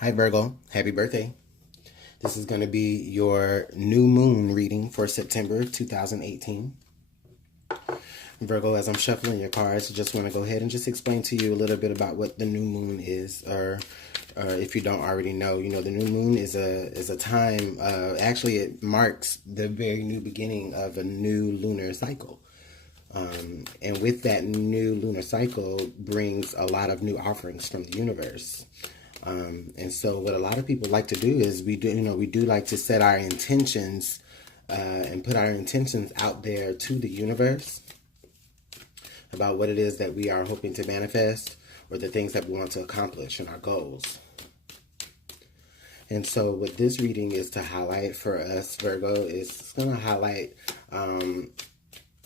Hi Virgo, happy birthday. This is going to be your new moon reading for September 2018. Virgo, as I'm shuffling your cards, I just want to go ahead and just explain to you a little bit about what the new moon is, or if you don't already know, the new moon is a time. Actually, it marks the very new beginning of a new lunar cycle. And with that new lunar cycle brings a lot of new offerings from the universe. And so what a lot of people like to do is we do like to set our intentions and put our intentions out there to the universe about what it is that we are hoping to manifest or the things that we want to accomplish and our goals. And so what this reading is to highlight for us, Virgo, is going to highlight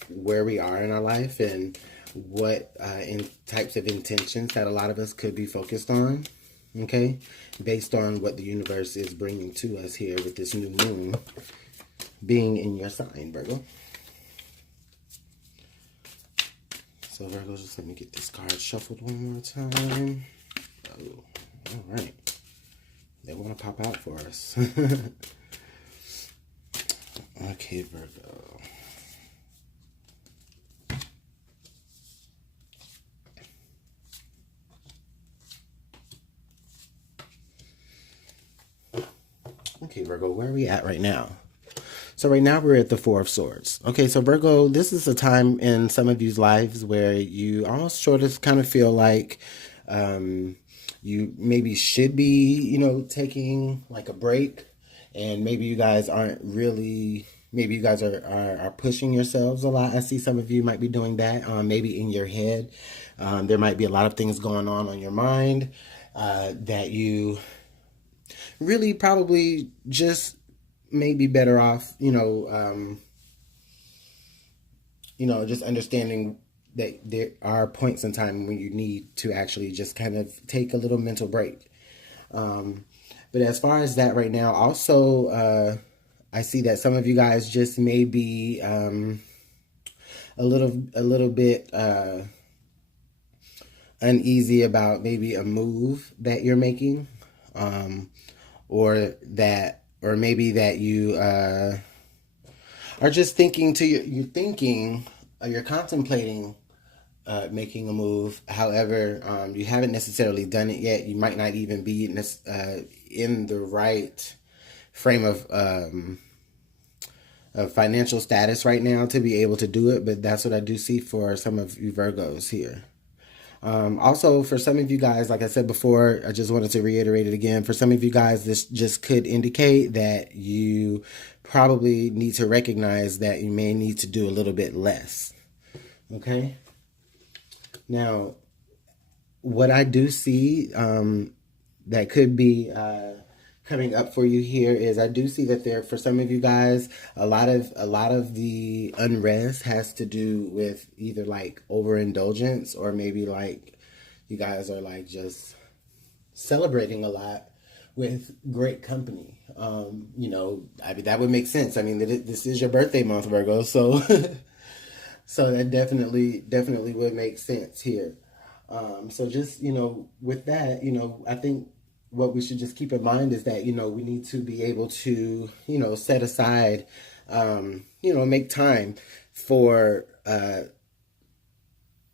where we are in our life and what types of intentions that a lot of us could be focused on, okay, based on what the universe is bringing to us here with this new moon being in your sign, Virgo. So Virgo, just let me get this card shuffled one more time. Oh, all right. They want to pop out for us. Okay, Virgo. Okay, Virgo, where are we at right now? So right now we're at the Four of Swords. Okay, so Virgo, this is a time in some of you's lives where you almost sort of kind of feel like you maybe should be, taking like a break, and maybe you guys aren't really, maybe you guys are pushing yourselves a lot. I see some of you might be doing that, maybe in your head. There might be a lot of things going on your mind that you really probably just may be better off, just understanding that there are points in time when you need to actually just kind of take a little mental break. But as far as that right now, also, I see that some of you guys just may be a little bit uneasy about maybe a move that you're making, or maybe that you are just thinking you're contemplating making a move. However, you haven't necessarily done it yet. You might not even be in the right frame of financial status right now to be able to do it, but that's what I do see for some of you Virgos here. Also, for some of you guys, like I said before, I just wanted to reiterate it again. For some of you guys, this just could indicate that you probably need to recognize that you may need to do a little bit less. Okay? Now, what I do see that could be coming up for you here is I do see that there, for some of you guys, a lot of the unrest has to do with either like overindulgence, or maybe like you guys are like just celebrating a lot with great company. I mean, that would make sense. I mean, this is your birthday month, Virgo, so so that definitely would make sense here. So just, with that, I think what we should just keep in mind is that, we need to be able to, set aside, make time for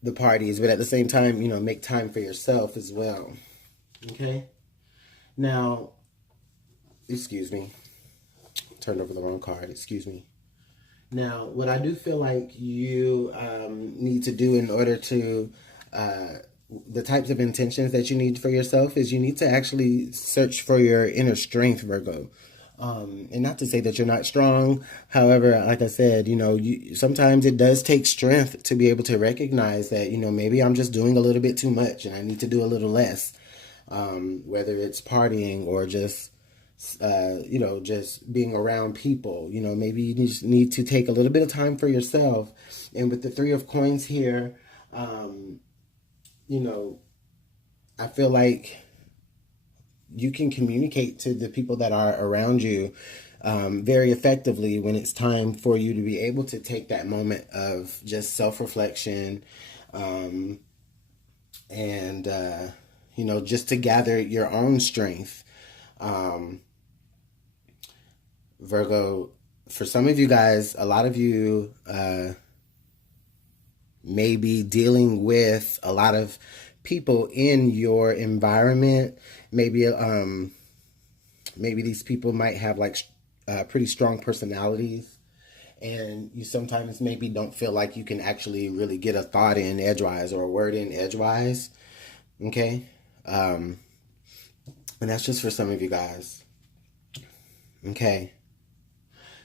the parties, but at the same time, make time for yourself as well. Okay? Now, excuse me. Turned over the wrong card. Excuse me. Now, what I do feel like you need to do in order to the types of intentions that you need for yourself is you need to actually search for your inner strength, Virgo. And not to say that you're not strong. However, like I said, sometimes it does take strength to be able to recognize that, maybe I'm just doing a little bit too much and I need to do a little less. Whether it's partying or just, just being around people, maybe you just need to take a little bit of time for yourself. And with the Three of Coins here, I feel like you can communicate to the people that are around you very effectively when it's time for you to be able to take that moment of just self-reflection, and just to gather your own strength Um, Virgo, for some of you guys, a lot of you may be dealing with a lot of people in your environment. Maybe these people might have like pretty strong personalities, and you sometimes maybe don't feel like you can actually really get a thought in edgewise or a word in edgewise. Okay, and that's just for some of you guys. Okay,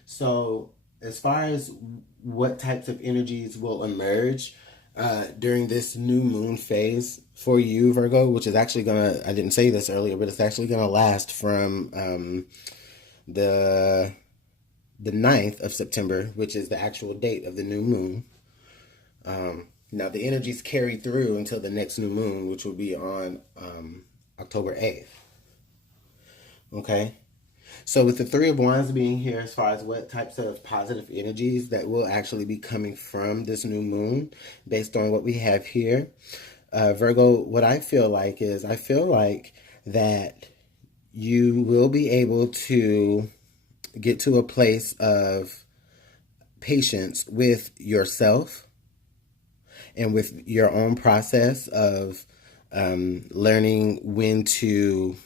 so as far as what types of energies will emerge during this new moon phase for you, Virgo, which is actually gonna, I didn't say this earlier, but it's actually gonna last from the the 9th of September, which is the actual date of the new moon. Now the energies carry through until the next new moon, which will be on October 8th. Okay. So with the Three of Wands being here, as far as what types of positive energies that will actually be coming from this new moon, based on what we have here, Virgo, what I feel like is, I feel like that you will be able to get to a place of patience with yourself and with your own process of learning when to,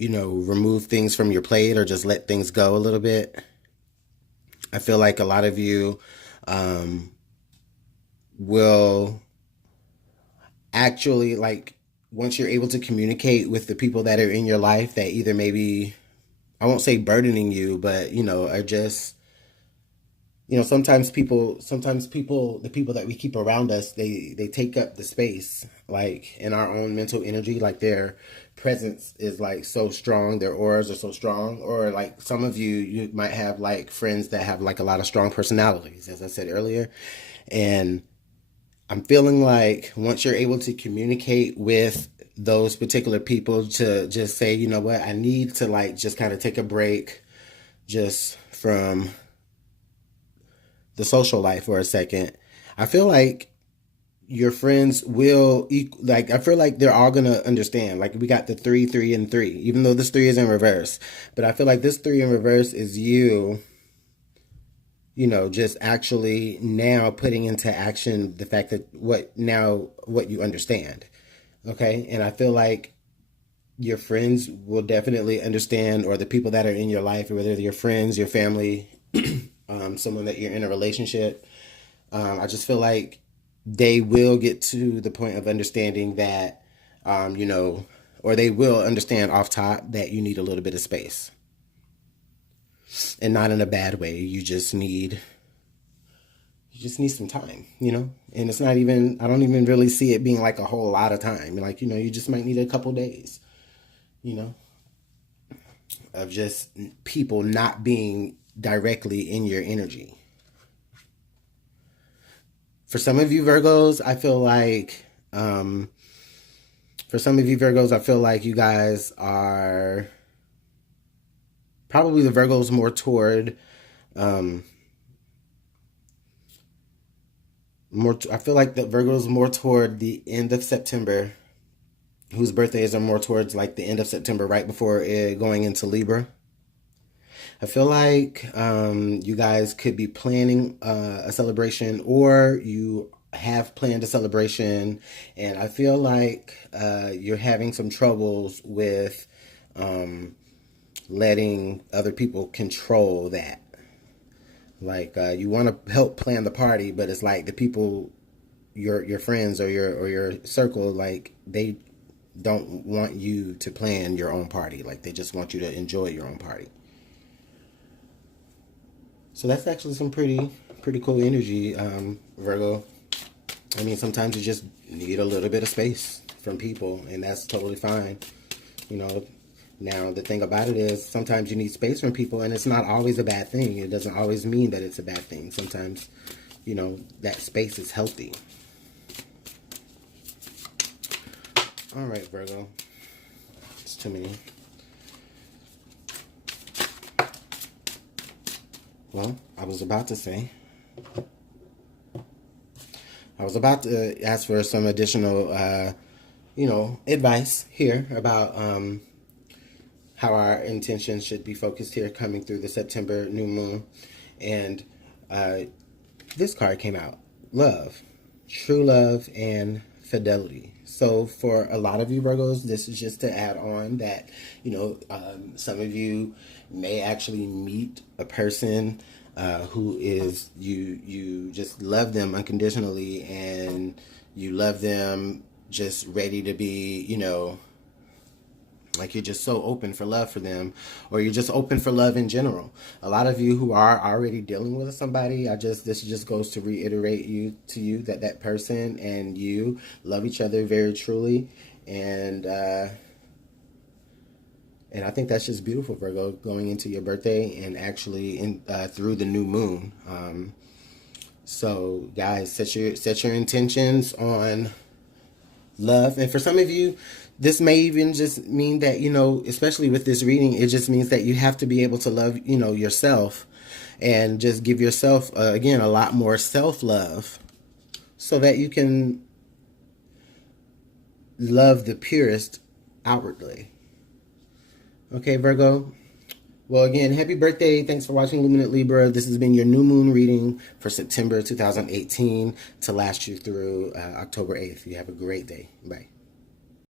remove things from your plate or just let things go a little bit. I feel like a lot of you will actually, like, once you're able to communicate with the people that are in your life that either maybe, I won't say burdening you, but, are just, sometimes people, the people that we keep around us, they take up the space, like in our own mental energy, like their presence is like so strong, their auras are so strong. Or like some of you might have like friends that have like a lot of strong personalities, as I said earlier. And I'm feeling like once you're able to communicate with those particular people to just say, you know what, I need to like just kind of take a break just from the social life for a second. I feel like your friends will like, I feel like they're all gonna understand. Like we got the three, three, and three, even though this three is in reverse. But I feel like this three in reverse is you, just actually now putting into action the fact that what you understand. Okay. And I feel like your friends will definitely understand, or the people that are in your life, or whether they're your friends, your family, someone that you're in a relationship. I just feel like they will get to the point of understanding that, or they will understand off top that you need a little bit of space, and not in a bad way. You just need some time, and it's not even, I don't even really see it being like a whole lot of time. Like, you just might need a couple days, you know, of just people not being directly in your energy. For some of you Virgos, I feel like, you guys are probably the Virgos more toward, I feel like the Virgos more toward the end of September, whose birthdays are more towards like the end of September, right before going into Libra. I feel like you guys could be planning a celebration, or you have planned a celebration, and I feel like you're having some troubles with letting other people control that. Like you want to help plan the party, but it's like the people, your friends or your circle, like they don't want you to plan your own party. Like they just want you to enjoy your own party. So that's actually some pretty cool energy, Virgo. I mean, sometimes you just need a little bit of space from people, and that's totally fine. You know, now the thing about it is sometimes you need space from people, and it's not always a bad thing. It doesn't always mean that it's a bad thing. Sometimes, that space is healthy. All right, Virgo. It's too many. Well, I was about to ask for some additional, advice here about how our intentions should be focused here coming through the September new moon. And this card came out: love, true love, and fidelity. So for a lot of you Virgos, this is just to add on that, some of you may actually meet a person who is, you just love them unconditionally, and you love them just ready to be, like you're just so open for love for them, or you're just open for love in general. A lot of you who are already dealing with somebody, this just goes to reiterate to you that that person and you love each other very truly, and I think that's just beautiful, Virgo, going into your birthday and actually through the new moon. So guys, set your intentions on love. And for some of you, this may even just mean that, especially with this reading, it just means that you have to be able to love, yourself, and just give yourself, again, a lot more self-love so that you can love the purest outwardly. Okay, Virgo? Well, again, happy birthday. Thanks for watching Luminant Libra. This has been your new moon reading for September 2018 to last you through October 8th. You have a great day. Bye.